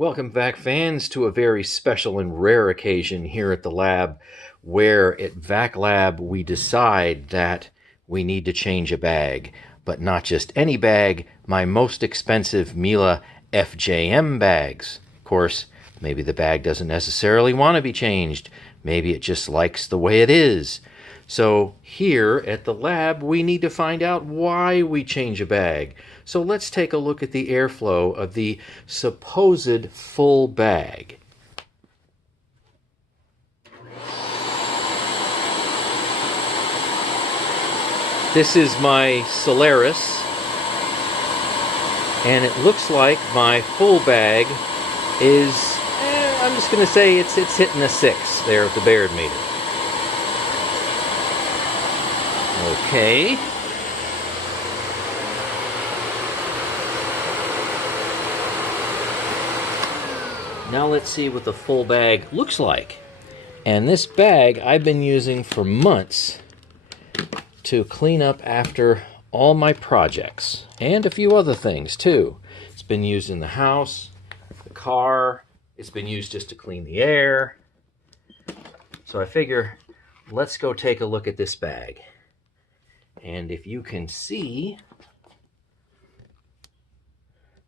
Welcome back, fans, to a very special and rare occasion here at the lab, where at VAC Lab we decide that we need to change a bag, but not just any bag, my most expensive Miele FJM bags. Of course, maybe the bag doesn't necessarily want to be changed. Maybe it just likes the way it is. So here at the lab, we need to find out why we change a bag. So let's take a look at the airflow of the supposed full bag. This is my Solaris, and it looks like my full bag is, I'm just going to say it's hitting a 6 there at the Baird meter. Okay. Now let's see what the full bag looks like. And this bag I've been using for months to clean up after all my projects and a few other things too. It's been used in the house, the car, it's been used just to clean the air. So I figure let's go take a look at this bag. And if you can see,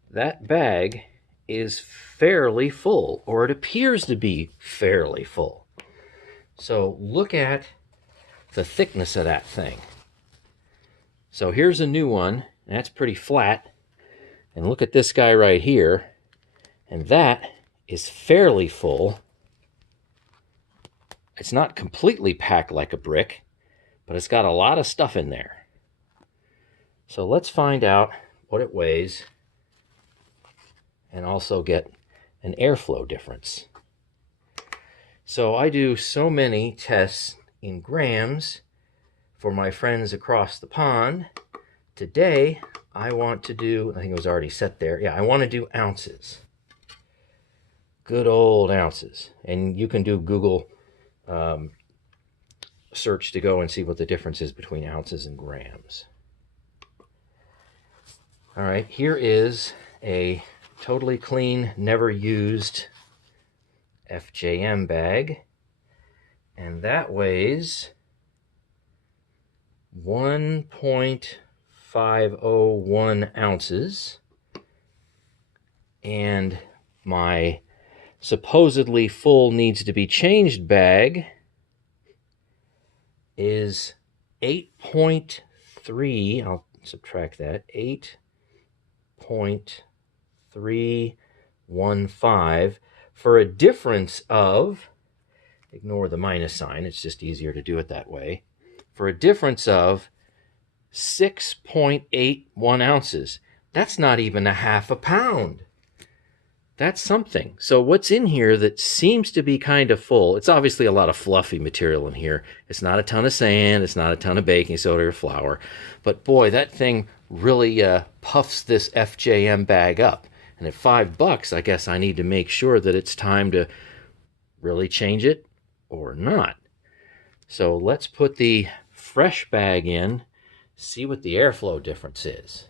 that bag is fairly full, or it appears to be fairly full. So look at the thickness of that thing. So here's a new one, and that's pretty flat. And look at this guy right here, and that is fairly full. It's not completely packed like a brick, but it's got a lot of stuff in there. So let's find out what it weighs and also get an airflow difference. So I do so many tests in grams for my friends across the pond. Today I want to do, I think it was already set there, yeah, I want to do ounces. Good old ounces. And you can do Google search to go and see what the difference is between ounces and grams. All right, here is a totally clean, never used FJM bag, and that weighs 1.501 ounces, and my supposedly full needs to be changed bag is 8.3, I'll subtract that, 8.315 for a difference of, ignore the minus sign, it's just easier to do it that way, for a difference of 6.81 ounces. That's not even a half a pound. That's something. So what's in here that seems to be kind of full? It's obviously a lot of fluffy material in here. It's not a ton of sand. It's not a ton of baking soda or flour. But boy, that thing really puffs this FJM bag up. And at $5, I guess I need to make sure that it's time to really change it or not. So let's put the fresh bag in, see what the airflow difference is.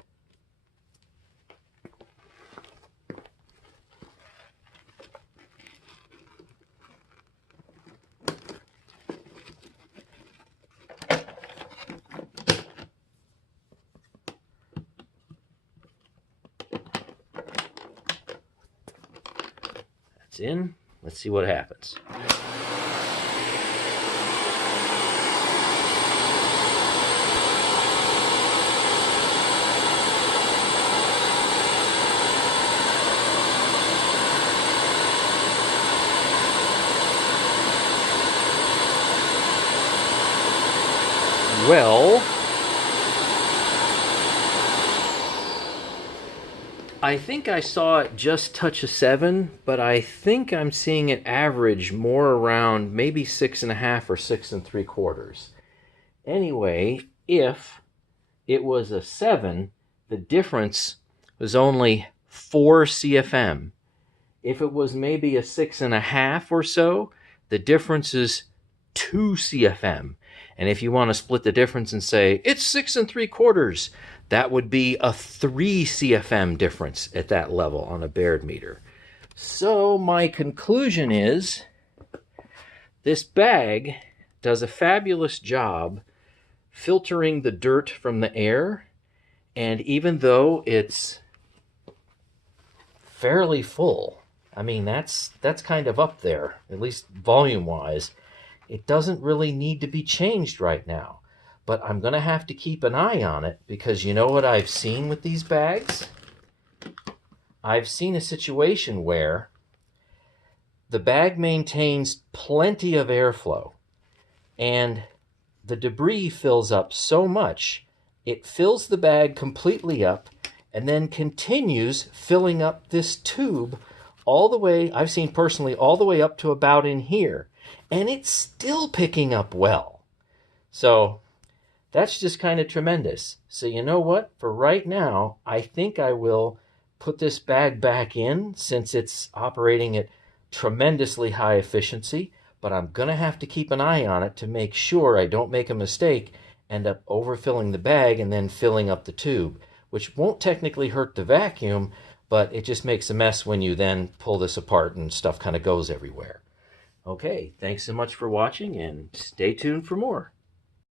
In. Let's see what happens. Well, I think I saw it just touch a 7, but I think I'm seeing it average more around maybe 6.5 or 6 3/4. Anyway, if it was a 7, the difference was only 4 CFM. If it was maybe a 6.5 or so, the difference is 2 CFM. And if you want to split the difference and say it's 6 3/4, that would be a 3 CFM difference at that level on a Baird meter. So my conclusion is this bag does a fabulous job filtering the dirt from the air, and even though it's fairly full, I mean, that's kind of up there, at least volume-wise, it doesn't really need to be changed right now. But I'm going to have to keep an eye on it, because you know what I've seen with these bags? I've seen a situation where the bag maintains plenty of airflow, and the debris fills up so much, it fills the bag completely up and then continues filling up this tube all the way, I've seen personally, all the way up to about in here, and it's still picking up well. So that's just kind of tremendous. So you know what? For right now, I think I will put this bag back in, since it's operating at tremendously high efficiency, but I'm going to have to keep an eye on it to make sure I don't make a mistake, end up overfilling the bag and then filling up the tube, which won't technically hurt the vacuum, but it just makes a mess when you then pull this apart and stuff kind of goes everywhere. Okay, thanks so much for watching, and stay tuned for more.